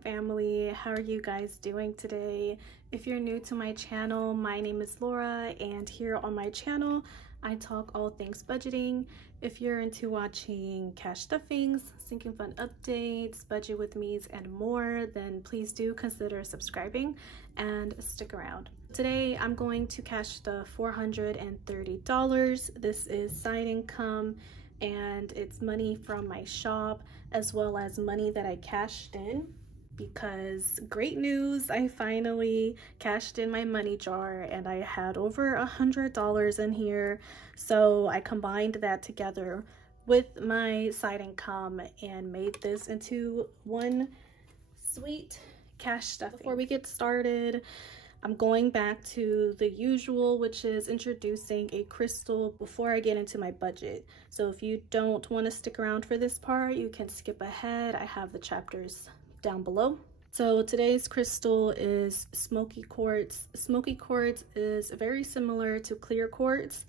Abundant family. How are you guys doing today? If you're new to my channel, my name is Laura, and here on my channel I talk all things budgeting. If you're into watching cash stuffings, sinking fund updates, budget with me's, and more, then please do consider subscribing and stick around. Today I'm going to cash the $430. This is side income, and it's money from my shop as well as money that I cashed in, because great news, I finally cashed in my money jar and I had over $100 in here. So I combined that together with my side income and made this into one sweet cash stuffing. Before we get started, I'm going back to the usual, which is introducing a crystal before I get into my budget. So if you don't want to stick around for this part, you can skip ahead. I have the chapters down below. So today's crystal is smoky quartz. Smoky quartz is very similar to clear quartz,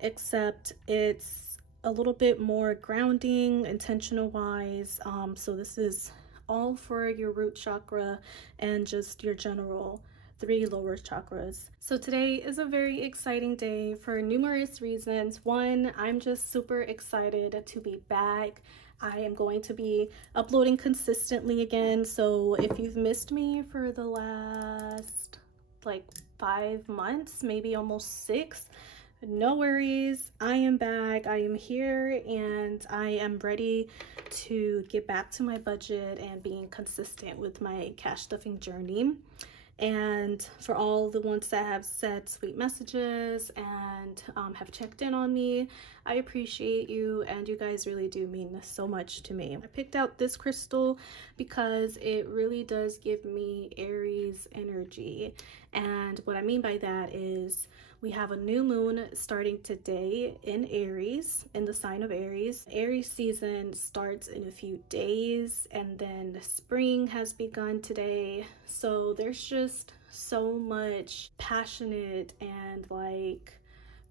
except it's a little bit more grounding, intentional wise. So this is all for your root chakra and just your general 3 lower chakras. So today is a very exciting day for numerous reasons. One, I'm just super excited to be back. I am going to be uploading consistently again. So if you've missed me for the last like 5 months, maybe almost 6, no worries. I am back. I am here and I am ready to get back to my budget and being consistent with my cash stuffing journey. And for all the ones that have sent sweet messages and have checked in on me, I appreciate you, and you guys really do mean so much to me. I picked out this crystal because it really does give me Aries energy. And what I mean by that is we have a new moon starting today in Aries, in the sign of Aries. Aries season starts in a few days, and then spring has begun today. So there's just so much passionate and like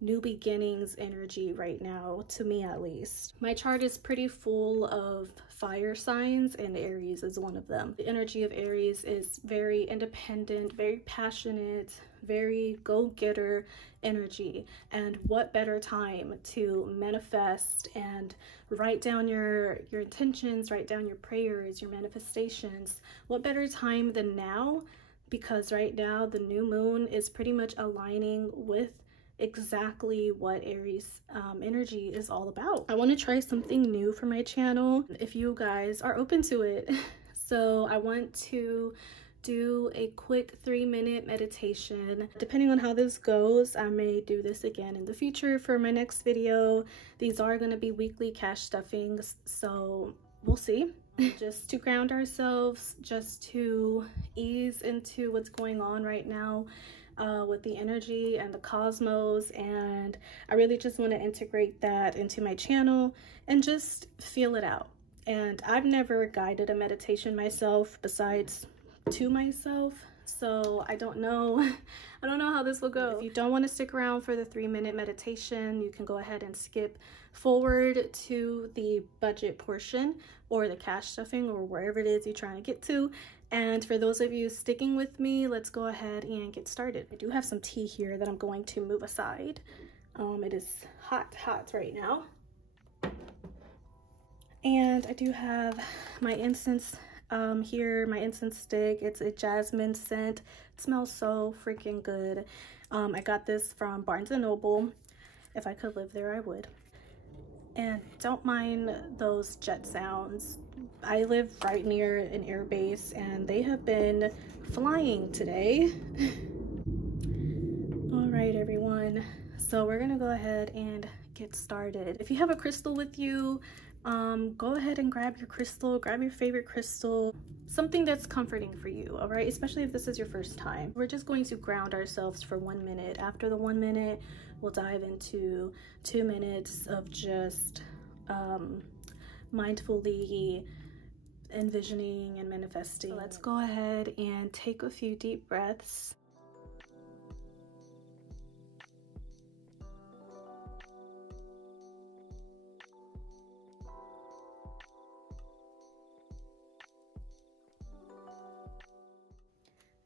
new beginnings energy right now, to me at least. My chart is pretty full of fire signs, and Aries is one of them. The energy of Aries is very independent, very passionate, very go-getter energy. And what better time to manifest and write down your intentions, write down your prayers, your manifestations. What better time than now? Because right now the new moon is pretty much aligning with exactly what Aries energy is all about. I want to try something new for my channel if you guys are open to it. So I want to do a quick 3-minute meditation. Depending on how this goes, I may do this again in the future for my next video. These are going to be weekly cash stuffings, so we'll see. Just to ground ourselves, just to ease into what's going on right now with the energy and the cosmos, and I really just want to integrate that into my channel and just feel it out. And I've never guided a meditation myself besides to myself, so I don't know how this will go. If you don't want to stick around for the 3-minute meditation, you can go ahead and skip forward to the budget portion or the cash stuffing or wherever it is you're trying to get to. And for those of you sticking with me, let's go ahead and get started. I do have some tea here that I'm going to move aside. It is hot right now. And I do have my incense here, my incense stick. It's a jasmine scent. It smells so freaking good. I got this from Barnes & Noble. If I could live there, I would. And don't mind those jet sounds. I live right near an air base and they have been flying today. All right, everyone. So we're gonna go ahead and get started. If you have a crystal with you, go ahead and grab your crystal, grab your favorite crystal, something that's comforting for you, all right? Especially if this is your first time. We're just going to ground ourselves for 1 minute. After the 1 minute, we'll dive into 2 minutes of just mindfully envisioning and manifesting. So let's go ahead and take a few deep breaths.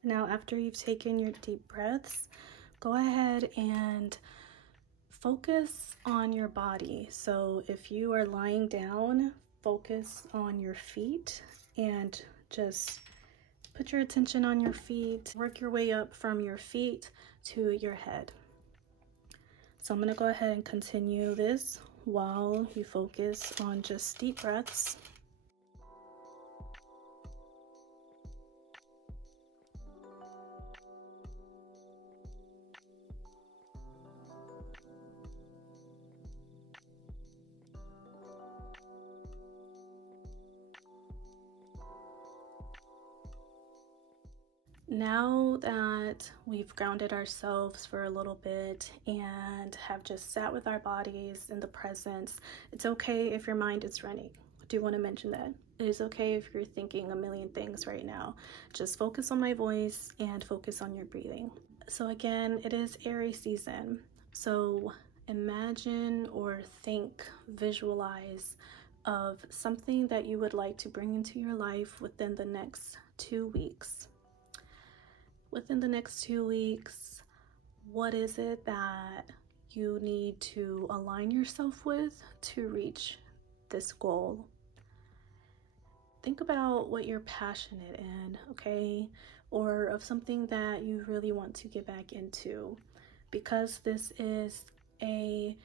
Now, after you've taken your deep breaths, go ahead and focus on your body. So if you are lying down, focus on your feet and just put your attention on your feet. Work your way up from your feet to your head. So I'm going to go ahead and continue this while you focus on just deep breaths. Now that we've grounded ourselves for a little bit and have just sat with our bodies in the presence, it's okay if your mind is running. I do want to mention that. It is okay if you're thinking a million things right now. Just focus on my voice and focus on your breathing. So again, it is Aries season. So imagine or think, visualize of something that you would like to bring into your life within the next 2 weeks. Within the next 2 weeks, what is it that you need to align yourself with to reach this goal? Think about what you're passionate in, okay? Or of something that you really want to get back into. Because this is a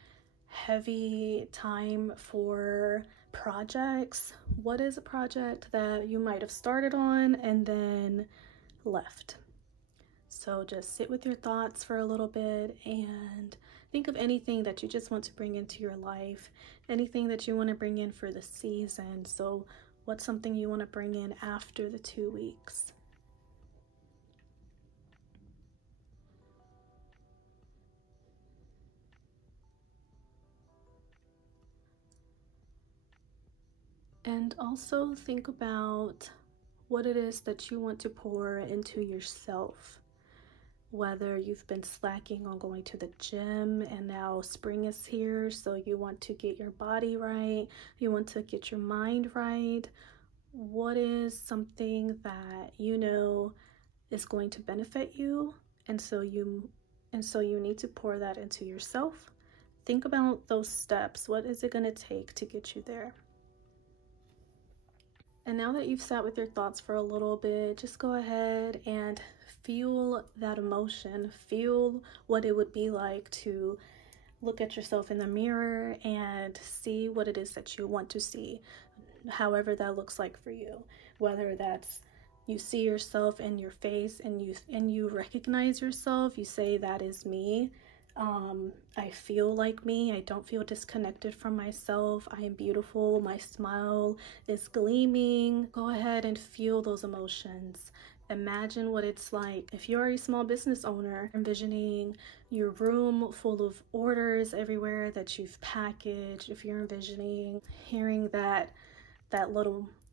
heavy time for projects, what is a project that you might have started on and then left? So just sit with your thoughts for a little bit and think of anything that you just want to bring into your life, anything that you want to bring in for the season. So what's something you want to bring in after the 2 weeks? And also think about what it is that you want to pour into yourself. Whether you've been slacking on going to the gym and now spring is here, so you want to get your body right, you want to get your mind right. What is something that you know is going to benefit you, and so you need to pour that into yourself? Think about those steps. What is it going to take to get you there? And now that you've sat with your thoughts for a little bit, just go ahead and feel that emotion. Feel what it would be like to look at yourself in the mirror and see what it is that you want to see, however that looks like for you. Whether that's you see yourself in your face and you recognize yourself, you say, that is me. I feel like me. I don't feel disconnected from myself. I am beautiful. My smile is gleaming. Go ahead and feel those emotions. Imagine what it's like if you're a small business owner, envisioning your room full of orders everywhere that you've packaged. If you're envisioning hearing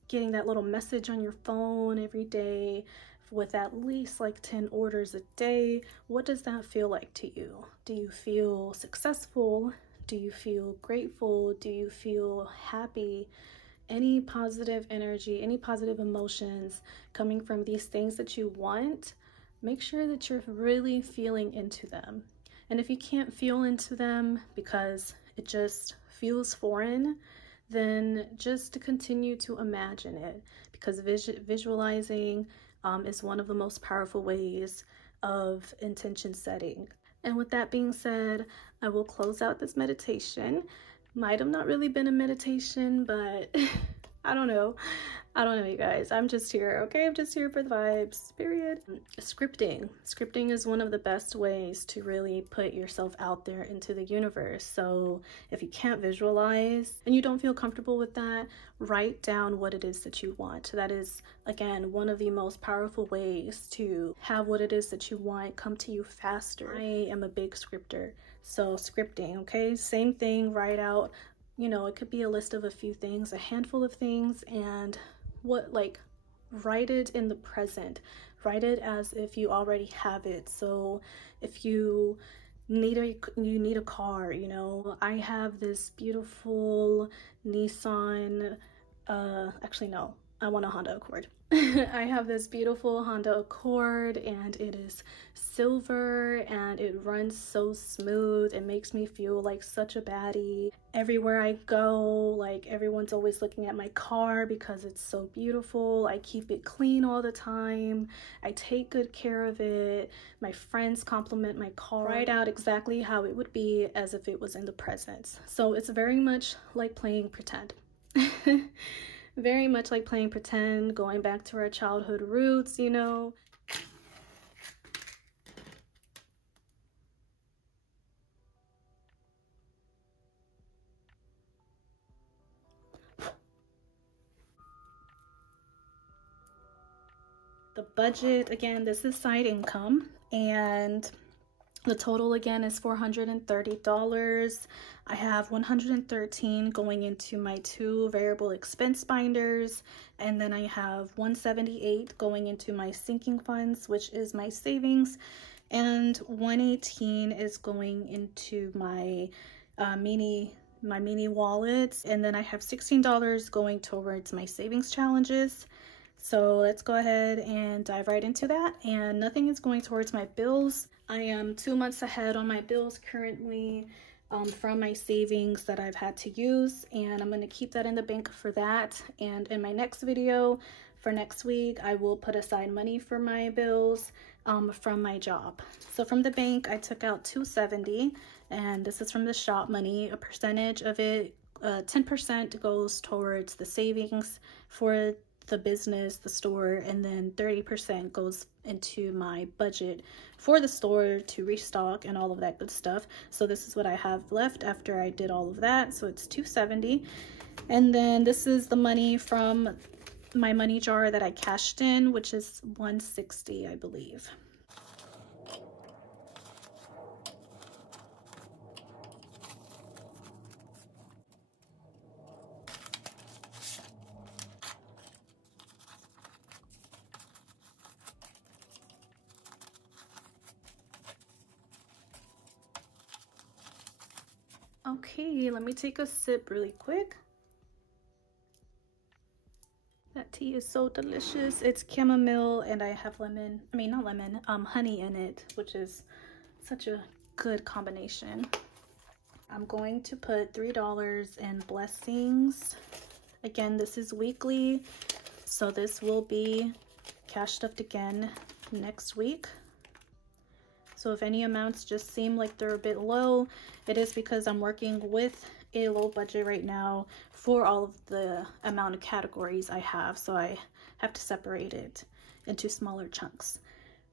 getting that little message on your phone every day with at least like 10 orders a day, what does that feel like to you? Do you feel successful? Do you feel grateful? Do you feel happy? Any positive energy, any positive emotions coming from these things that you want, make sure that you're really feeling into them. And if you can't feel into them because it just feels foreign, then just continue to imagine it, because visualizing is one of the most powerful ways of intention setting. And with that being said, I will close out this meditation. Might have not really been a meditation, but I don't know, you guys. I'm just here, okay? I'm just here for the vibes, period. Scripting is one of the best ways to really put yourself out there into the universe. So if you can't visualize and you don't feel comfortable with that, write down what it is that you want. That is, again, one of the most powerful ways to have what it is that you want come to you faster. I am a big scripter, so scripting, okay? Same thing, write out, it could be a list of a few things, a handful of things, and write it in the present. Write it as if you already have it. So if you need a car, I have this beautiful Nissan, actually no, I want a Honda Accord. I have this beautiful Honda Accord, and it is silver and it runs so smooth. It makes me feel like such a baddie. Everywhere I go, like everyone's always looking at my car because it's so beautiful. I keep it clean all the time. I take good care of it. My friends compliment my car right out exactly how it would be as if it was in the present. So it's very much like playing pretend. Very much like playing pretend, going back to our childhood roots, you know. The budget, again, this is side income, and the total again is $430. I have $113 going into my 2 variable expense binders, and then I have $178 going into my sinking funds, which is my savings, and $118 is going into my mini wallet, and then I have $16 going towards my savings challenges. So let's go ahead and dive right into that. And nothing is going towards my bills. I am 2 months ahead on my bills currently from my savings that I've had to use, and I'm going to keep that in the bank for that. And in my next video for next week, I will put aside money for my bills from my job. So from the bank, I took out $270, and this is from the shop money. A percentage of it, 10% goes towards the savings for the business, the store, and then 30% goes into my budget for the store to restock and all of that good stuff. So this is what I have left after I did all of that. So it's $270. And then this is the money from my money jar that I cashed in, which is $160, I believe. Okay, let me take a sip really quick. That tea is so delicious. It's chamomile, and I have honey in it, which is such a good combination. I'm going to put $3 in blessings. Again, this is weekly, so this will be cash stuffed again next week. So if any amounts just seem like they're a bit low, it is because I'm working with a low budget right now for all of the amount of categories I have. So I have to separate it into smaller chunks.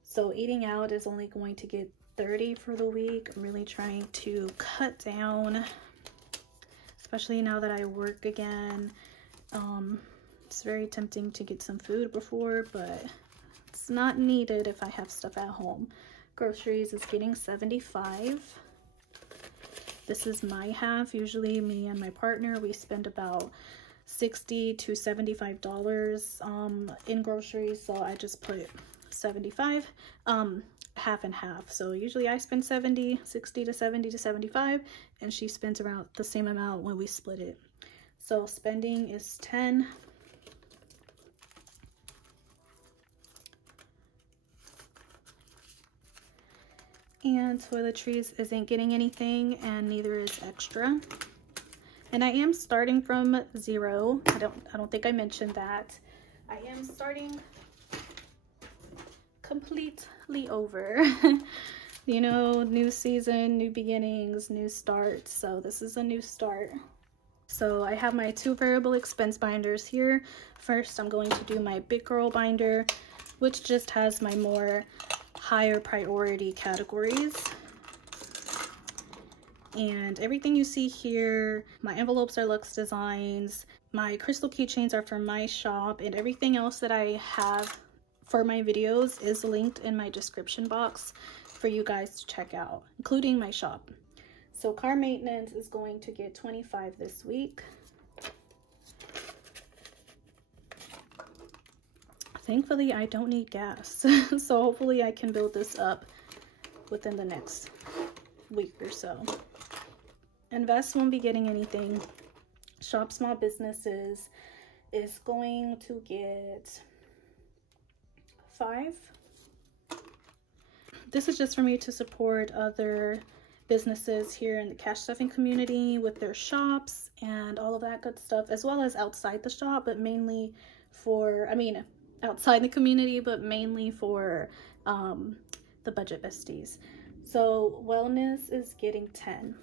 So eating out is only going to get $30 for the week. I'm really trying to cut down, especially now that I work again. It's very tempting to get some food before, but it's not needed if I have stuff at home. Groceries is getting $75. This is my half. Usually me and my partner, we spend about $60 to $75 in groceries, so I just put 75, half and half. So usually I spend 60 to 70 to 75, and she spends around the same amount when we split it. So spending is 10. And toiletries isn't getting anything, and neither is extra. And I am starting from 0. I don't think I mentioned that. I am starting completely over. You know, new season, new beginnings, new start. So this is a new start. So I have my 2 variable expense binders here. First, I'm going to do my big girl binder, which just has my more higher priority categories. And everything you see here, my envelopes are Luxe designs, my crystal keychains are from my shop, and everything else that I have for my videos is linked in my description box for you guys to check out, including my shop. So car maintenance is going to get $25 this week. Thankfully, I don't need gas, so hopefully I can build this up within the next week or so. Invest won't be getting anything. Shop small businesses is going to get 5. This is just for me to support other businesses here in the cash stuffing community with their shops and all of that good stuff, as well as outside the shop, but mainly for, I mean, outside the community, but mainly for the budget besties. So wellness is getting 10.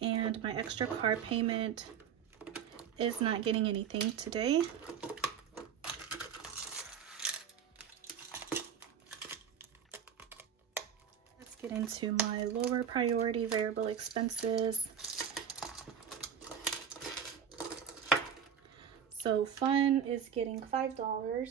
And my extra car payment is not getting anything today. Let's get into my lower priority variable expenses. So fun is getting $5.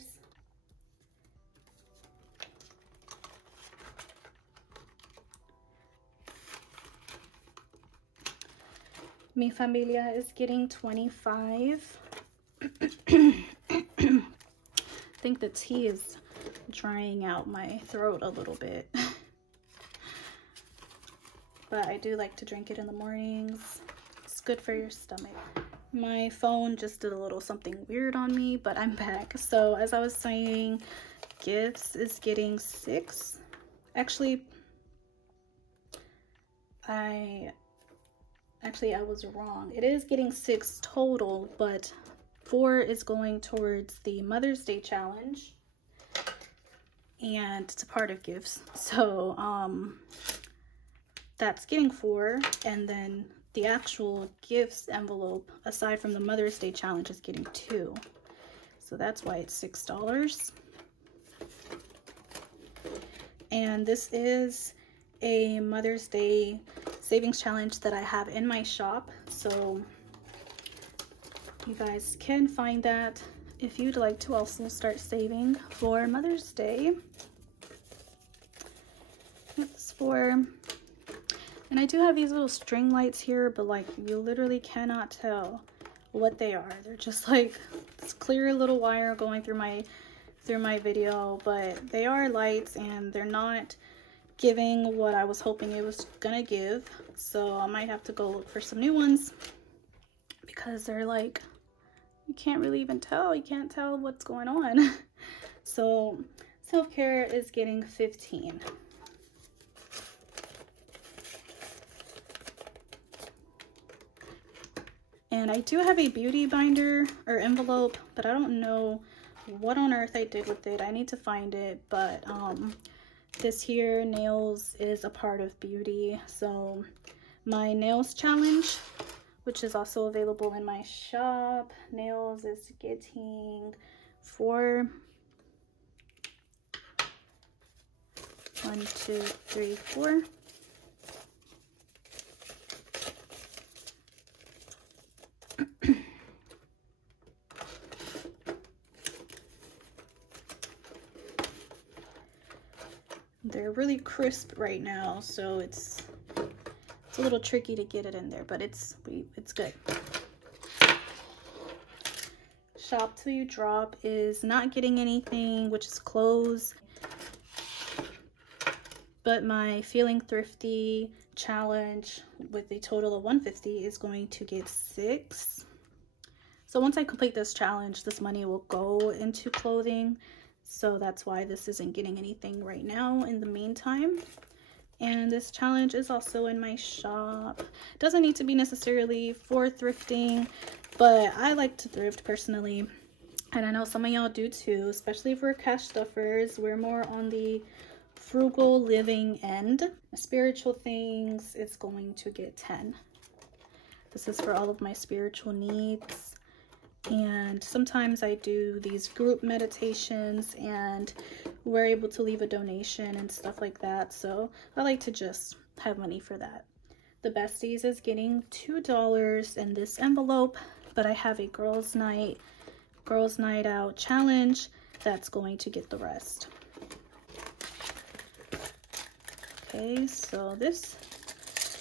Mi familia is getting 25. I think the tea is drying out my throat a little bit. But I do like to drink it in the mornings. It's good for your stomach. My phone just did a little something weird on me, but I'm back. So as I was saying, gifts is getting 6. Actually, I was wrong. It is getting 6 total, but 4 is going towards the Mother's Day challenge, and it's a part of gifts. So that's getting 4, and then the actual gifts envelope, aside from the Mother's Day challenge, is getting 2. So that's why it's $6. And this is a Mother's Day savings challenge that I have in my shop, so you guys can find that if you'd like to also start saving for Mother's Day. It's for, and I do have these little string lights here, but like you literally cannot tell what they are. They're just like this clear little wire going through my video, but they are lights and they're not giving what I was hoping it was gonna give. So I might have to go look for some new ones because they're like, you can't really even tell. You can't tell what's going on. So self-care is getting 15. And I do have a beauty binder or envelope, but I don't know what on earth I did with it. I need to find it, but this here, nails, is a part of beauty. So my nails challenge, which is also available in my shop, nails is getting 4. 1, 2, 3, 4. They're really crisp right now, so it's a little tricky to get it in there, but it's good. Shop till you drop is not getting anything, which is clothes. But my feeling thrifty challenge with a total of 150 is going to get 6. So once I complete this challenge, this money will go into clothing. So that's why this isn't getting anything right now in the meantime. And this challenge is also in my shop. Doesn't need to be necessarily for thrifting, but I like to thrift personally. And I know some of y'all do too, especially for cash stuffers. We're more on the frugal living end. Spiritual things is going to get 10. This is for all of my spiritual needs. And sometimes I do these group meditations and we're able to leave a donation and stuff like that. So I like to just have money for that. The besties is getting $2 in this envelope, but I have a girls night out challenge that's going to get the rest. Okay, so this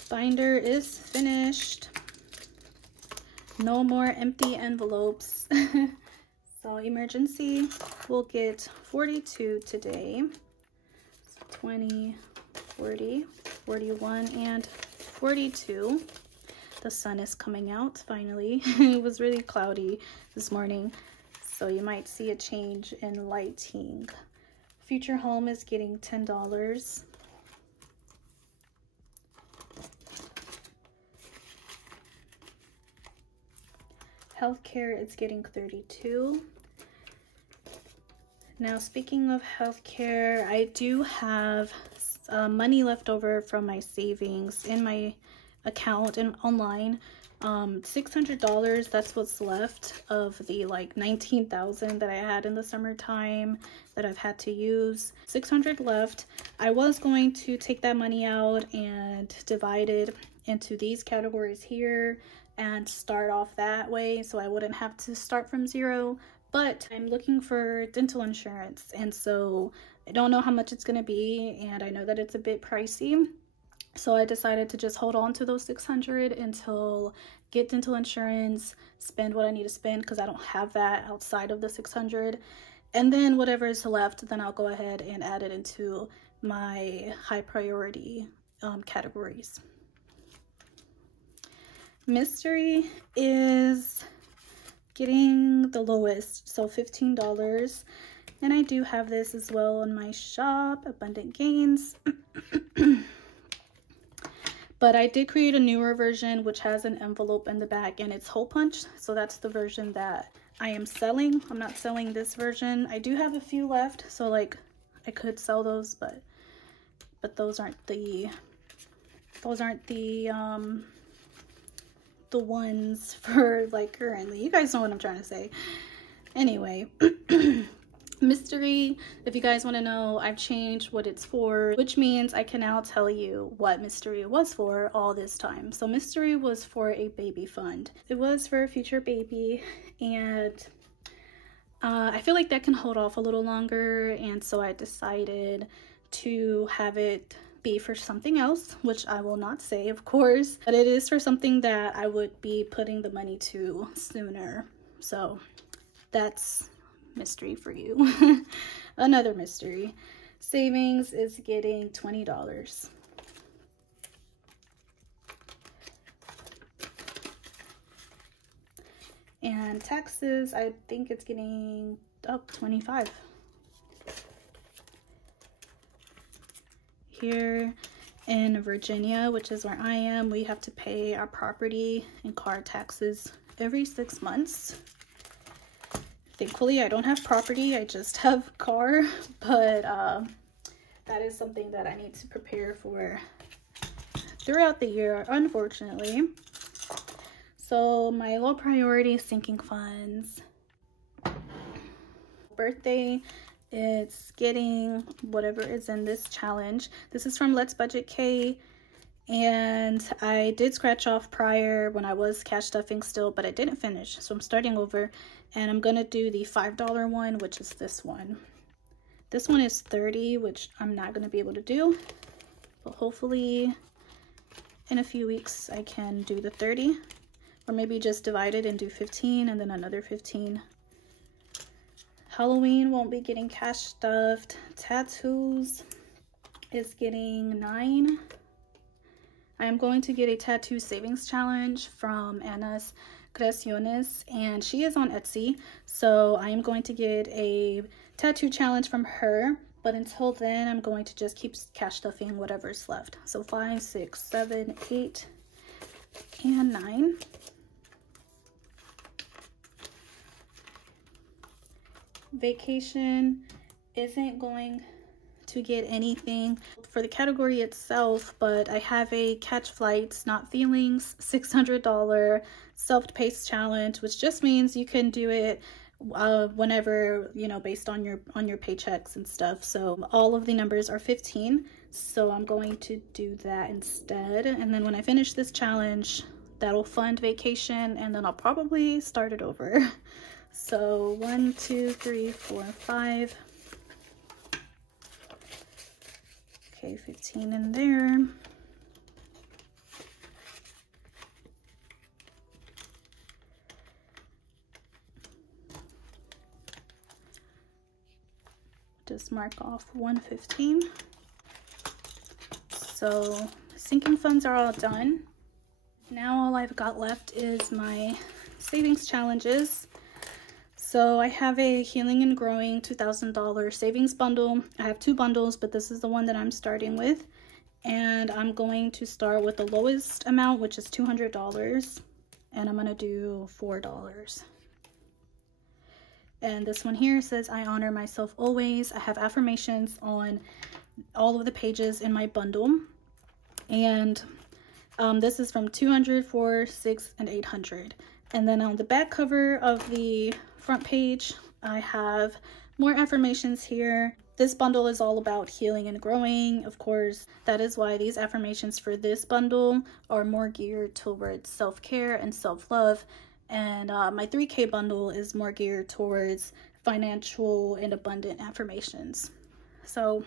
binder is finished. No more empty envelopes. So emergency will get 42 today. So 20, 40, 41, and 42. The sun is coming out finally. It was really cloudy this morning, so you might see a change in lighting. Future home is getting $10. Healthcare is getting $32. Now, speaking of healthcare, I do have money left over from my savings in my account and online. $600, that's what's left of the like 19,000 that I had in the summertime that I've had to use. 600 left. I was going to take that money out and divide it into these categories here and start off that way so I wouldn't have to start from zero. But I'm looking for dental insurance, and so I don't know how much it's gonna be, and I know that it's a bit pricey. So I decided to just hold on to those 600 until get dental insurance, spend what I need to spend because I don't have that outside of the 600. And then whatever is left, then I'll go ahead and add it into my high priority categories. Mystery is getting the lowest, so $15. And I do have this as well on my shop, AbundantGains. But I did create a newer version which has an envelope in the back and it's hole punch, so that's the version that I am selling. I'm not selling this version. I do have a few left, so like I could sell those, but those aren't the ones for like currently. You guys know what I'm trying to say. Anyway, mystery, if you guys want to know, I've changed what it's for, which means I can now tell you what mystery was for all this time. So mystery was for a baby fund. It was for a future baby, and I feel like that can hold off a little longer, and so I decided to have it be for something else, which I will not say, of course, but it is for something that I would be putting the money to sooner. So that's mystery for you. Another mystery. Savings is getting $20. And taxes, I think it's getting up 25. Here in Virginia, which is where I am, we have to pay our property and car taxes every 6 months. Thankfully, I don't have property, I just have car, but that is something that I need to prepare for throughout the year, unfortunately. So my low priority sinking funds. Birthday, it's getting whatever is in this challenge. This is from Let's Budget K, and I did scratch off prior when I was cash stuffing still, but I didn't finish, so I'm starting over, and I'm gonna do the $5 one, which is this one. This one is 30, which I'm not gonna be able to do, but hopefully in a few weeks I can do the 30, or maybe just divide it and do 15 and then another 15. Halloween won't be getting cash stuffed. Tattoos is getting 9. I am going to get a tattoo savings challenge from Anna's Creaciones, and she is on Etsy, so I am going to get a tattoo challenge from her, but until then I'm going to just keep cash stuffing whatever's left. So 5, 6, 7, 8, and 9. Vacation isn't going to get anything for the category itself, but I have a catch flights not feelings $600 self-paced challenge, which just means you can do it whenever, you know, based on your paychecks and stuff. So all of the numbers are 15, so I'm going to do that instead, and then when I finish this challenge, that'll fund vacation, and then I'll probably start it over. So 1, 2, 3, 4, 5. Okay, 15 in there. Just mark off 115. So sinking funds are all done. Now all I've got left is my savings challenges. So I have a Healing and Growing $2,000 savings bundle. I have 2 bundles, but this is the one that I'm starting with. And I'm going to start with the lowest amount, which is $200. And I'm going to do $4. And this one here says, I honor myself always. I have affirmations on all of the pages in my bundle. And this is from 200, 400, 600, and 800. And then on the back cover of the front page, I have more affirmations here. This bundle is all about healing and growing. Of course, that is why these affirmations for this bundle are more geared towards self-care and self-love. And my 3K bundle is more geared towards financial and abundant affirmations. So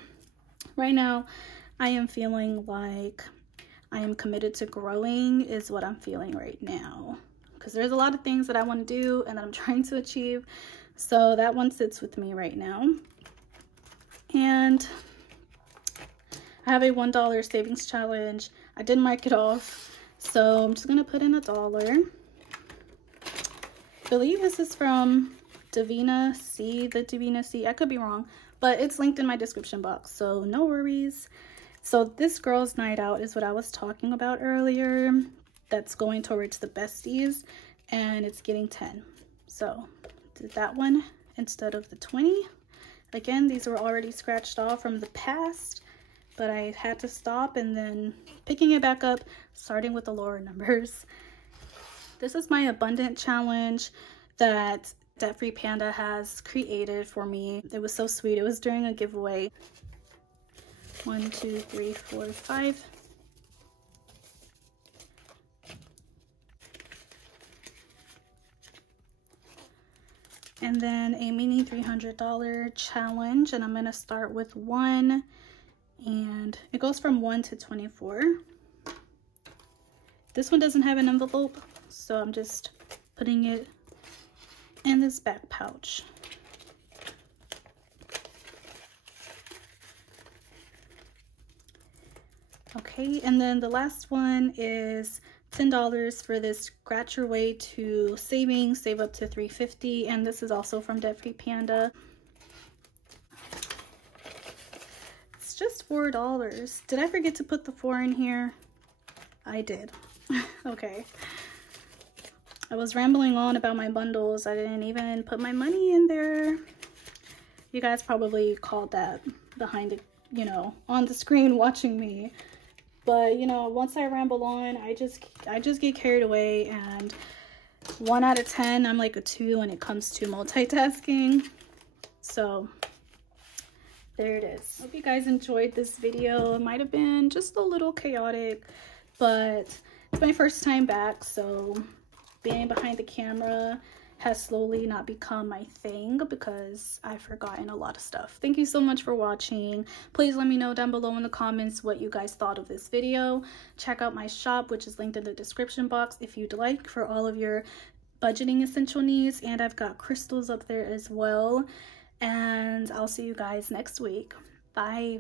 right now, I am feeling like I am committed to growing is what I'm feeling right now. Because there's a lot of things that I want to do and that I'm trying to achieve. So that one sits with me right now. And I have a $1 savings challenge. I did mark it off. So I'm just going to put in $1. I believe this is from Davina C, the Davina C. I could be wrong, but it's linked in my description box. So no worries. So this girls' night out is what I was talking about earlier. That's going towards the besties, and it's getting 10. So did that one instead of the 20. Again, these were already scratched off from the past, but I had to stop and then picking it back up, starting with the lower numbers. This is my abundant challenge that Debt-Free Panda has created for me. It was so sweet. It was during a giveaway. 1, 2, 3, 4, 5. And then a mini $300 challenge, and I'm going to start with 1, and it goes from 1 to 24. This one doesn't have an envelope, so I'm just putting it in this back pouch. Okay, and then the last one is $10 for this Scratch Your Way to Savings, save up to $350, and this is also from Debt-Free Panda. It's just $4. Did I forget to put the 4 in here? I did. Okay. I was rambling on about my bundles. I didn't even put my money in there. You guys probably called that behind the, you know, on the screen watching me. But, you know, once I ramble on, I just get carried away, and 1 out of 10, I'm like a 2 when it comes to multitasking. So there it is. Hope you guys enjoyed this video. It might have been just a little chaotic, but it's my first time back, so being behind the camera has slowly not become my thing because I've forgotten a lot of stuff. Thank you so much for watching. Please let me know down below in the comments what you guys thought of this video. Check out my shop, which is linked in the description box if you'd like, for all of your budgeting essential needs, and I've got crystals up there as well. And I'll see you guys next week. Bye.